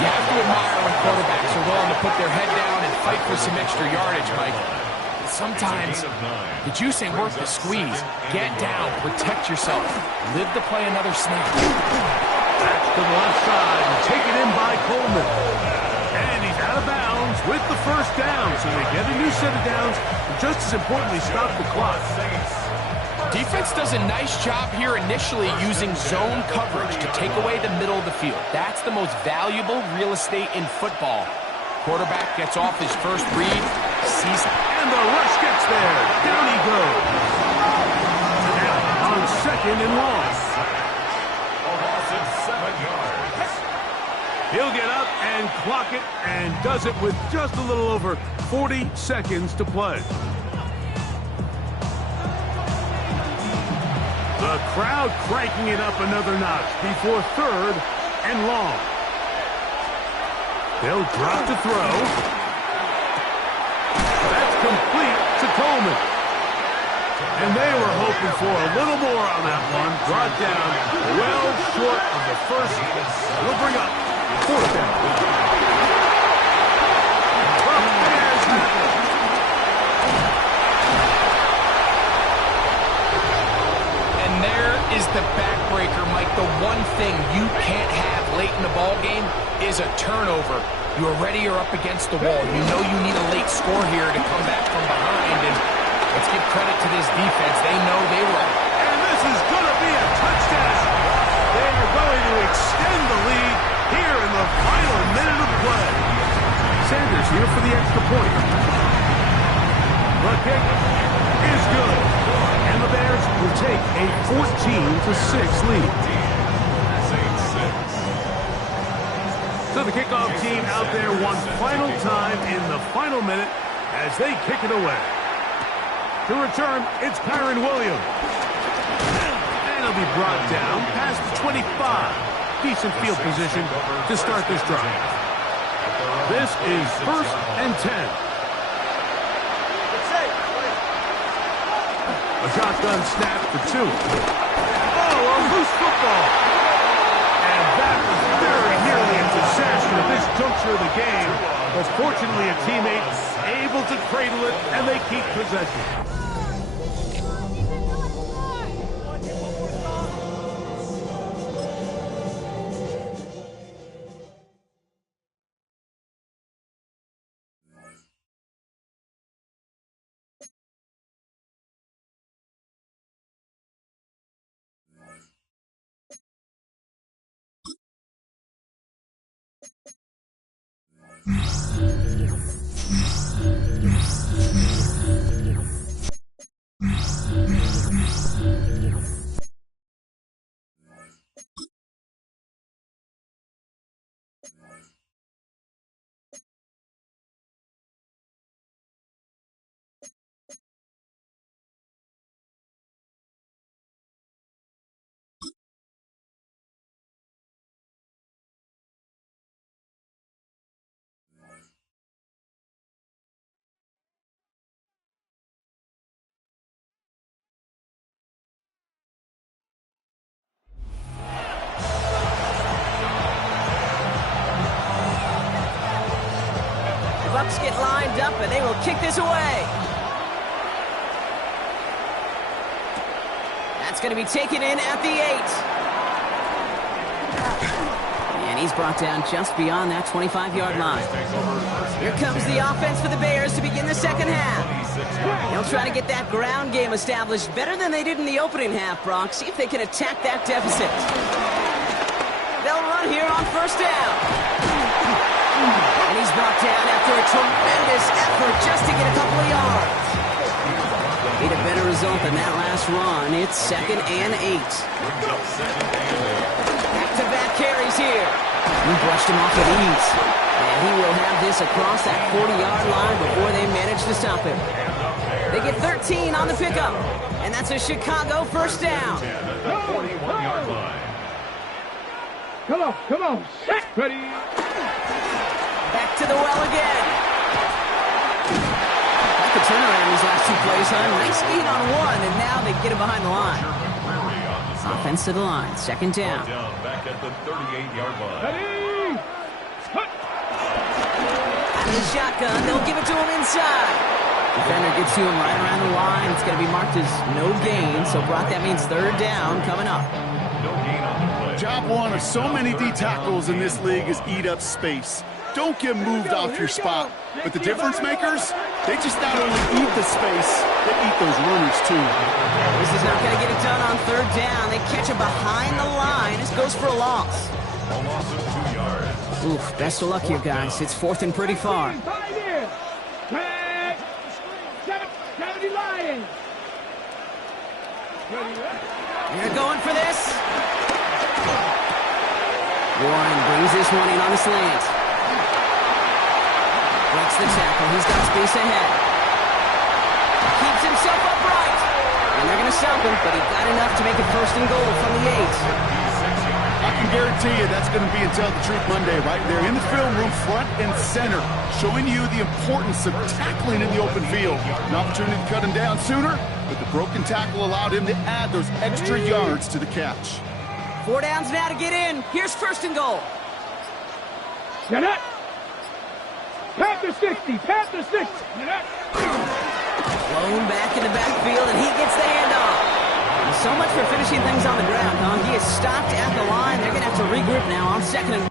You have to admire when quarterbacks are willing to put their head down and fight for some extra yardage, Mike. Sometimes the juice ain't worth the squeeze. Get down, protect yourself, live to play another snap. That's to the left side, taken in by Coleman. And he's out of bounds with the first down. So they get a new set of downs, and just as importantly, stop the clock. Defense does a nice job here initially using zone coverage to take away the middle of the field. That's the most valuable real estate in football. Quarterback gets off his first read, sees it. And the rush gets there. Down he goes. Now on 2nd and long. A loss of 7 yards. He'll get up and clock it and does it with just a little over 40 seconds to play. The crowd cranking it up another notch before 3rd and long. They'll drop to throw. That's complete to Coleman. And they were hoping for a little more on that one. Brought down well short of the first. It'll bring up 4th down. And there is the backbreaker, Mike. The one thing you can't have late in the ball game is a turnover. You're ready or up against the wall. You know you need a late score here to come back from behind. And let's give credit to this defense. They know they were. And this is going to be a touchdown. They are going to extend the lead here in the final minute of play. Sanders here for the extra point. The kick is good. And the Bears will take a 14-6 lead. So the kickoff team out there one final time in the final minute as they kick it away. To return, it's Kyron Williams. And he'll be brought down past the 25. Decent field position to start this drive. This is 1st and 10. A shotgun snap for 2. Oh, a loose football. And that was very nearly a disaster at this juncture of the game. But fortunately, a teammate able to cradle it, and they keep possession. Bucks get lined up, and they will kick this away. That's going to be taken in at the 8. And he's brought down just beyond that 25-yard line. Here comes the offense for the Bears to begin the second half. They'll try to get that ground game established better than they did in the opening half, Brock. See if they can attack that deficit. They'll run here on first down. And he's brought down after a tremendous effort just to get a couple of yards. Need a better result than that last run. It's 2nd and 8. Back-to-back carries here. He brushed him off with ease. And he will have this across that 40-yard line before they manage to stop him. They get 13 on the pickup. And that's a Chicago first down. Come on. Set. Ready. Back to the well again. Back to turnaround these last 2 plays, huh? Nice gain on 1, and now they get it behind the line. Offense to the line. 2nd down. Back at the 38-yard line. Ready. Out of the shotgun, they'll give it to him inside. Defender gets to him right around the line. It's going to be marked as no gain, so Brock, that means 3rd down coming up. No gain on the play. Job one of so many D tackles in this league is eat up space. Don't get moved off your spot. But the difference makers, they just not only eat the space, they eat those runners too. This is not going to get it done on 3rd down. They catch him behind the line. This goes for a loss. A loss of 2 yards. Oof, best of luck here, guys. It's 4th and pretty far. 70 Lions. They're going for this. Warren brings this one in on the slant. Breaks the tackle. He's got space ahead. Keeps himself upright. And they're going to stop him, but he got enough to make it 1st and goal from the 8. I can guarantee you that's going to be until the Truth Monday right there in the film room, front and center, showing you the importance of tackling in the open field. An opportunity to cut him down sooner, but the broken tackle allowed him to add those extra yards to the catch. 4 downs now to get in. Here's 1st and goal. Get it. Panther 60. Panther 60. Get it. Blown back in the backfield, and he gets the handoff. So much for finishing things on the ground, huh? He is stopped at the line. They're going to have to regroup now on 2nd and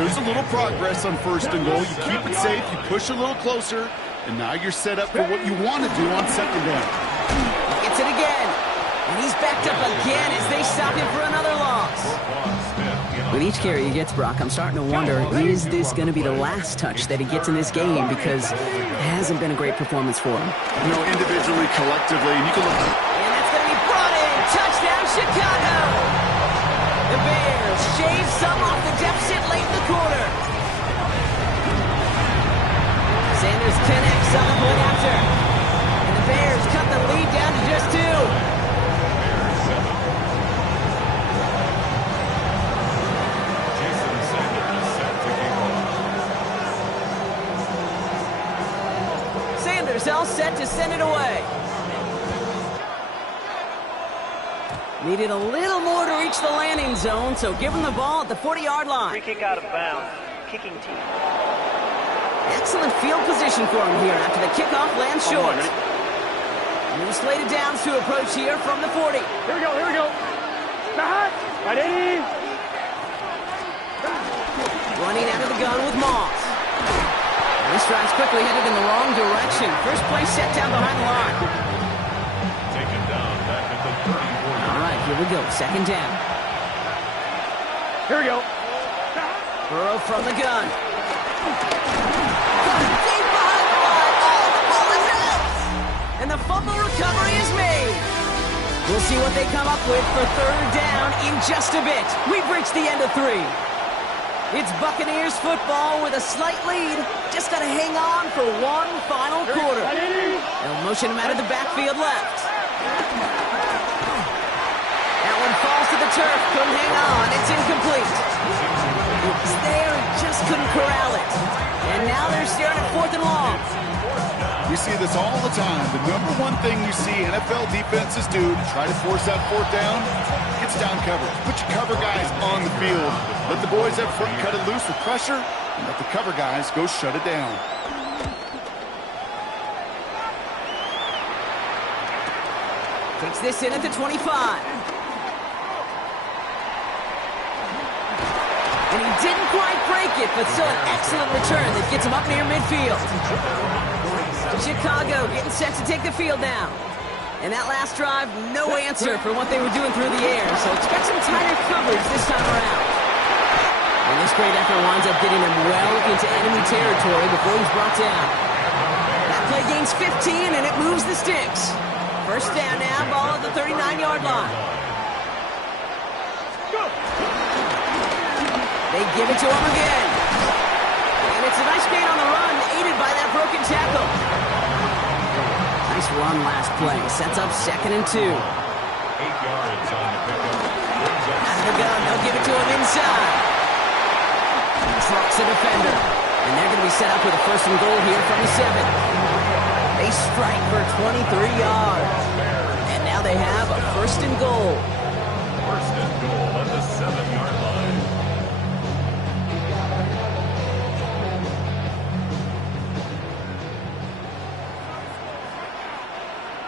There's a little progress on 1st and goal. You keep it safe, you push a little closer, and now you're set up for what you want to do on 2nd down. Gets it again. And he's backed up again as they stop him for another loss. With each carry he gets, Brock, I'm starting to wonder, is this going to be the last touch that he gets in this game? Because it hasn't been a great performance for him. You know, individually, collectively, and you can look. And that's going to be brought in. Touchdown, Chicago. The Bears shave some off the deficit late in the quarter. Sanders connects on the point after. And the Bears cut the lead down to just 2. All set to send it away. Needed a little more to reach the landing zone, so give him the ball at the 40-yard line. Free kick out of bounds. Kicking team. Excellent field position for him here after the kickoff lands short. New slated downs to approach here from the 40. Here we go, here we go. Ready? Running out of the gun with Moss. This drive's quickly headed in the wrong direction. First play set down behind the line. Taken down back at the 34. All right, here we go. 2nd down. Here we go. Burrow from the gun. Deep behind the line. Oh, the ball is out. And the fumble recovery is made. We'll see what they come up with for 3rd down in just a bit. We've reached the end of 3. It's Buccaneers football with a slight lead. Just got to hang on for one final quarter. They'll motion him out of the backfield left. That one falls to the turf. Couldn't hang on. It's incomplete. It was there. Just couldn't corral it. And now they're staring at 4th and long. We see this all the time. The number one thing you see NFL defenses do to try to force that 4th down, it's down coverage. Put your cover guys on the field. Let the boys up front cut it loose with pressure, and let the cover guys go shut it down. Takes this in at the 25. And he didn't quite break it, but still an excellent return that gets him up near midfield. Chicago getting set to take the field now. And that last drive, no answer for what they were doing through the air, so expect some tighter coverage this time around. And this great effort winds up getting him well into enemy territory before he's brought down. That play gains 15, and it moves the sticks. 1st down now, ball at the 39-yard line. They give it to him again. And it's a nice gain on the run, aided by that broken tackle. Nice run last play. Sets up 2nd and 2. 8 yards on the pickup. Out of the gun, they'll give it to him inside. Trucks a defender. And they're going to be set up with a 1st and goal here from the 7. They strike for 23 yards. And now they have a 1st and goal.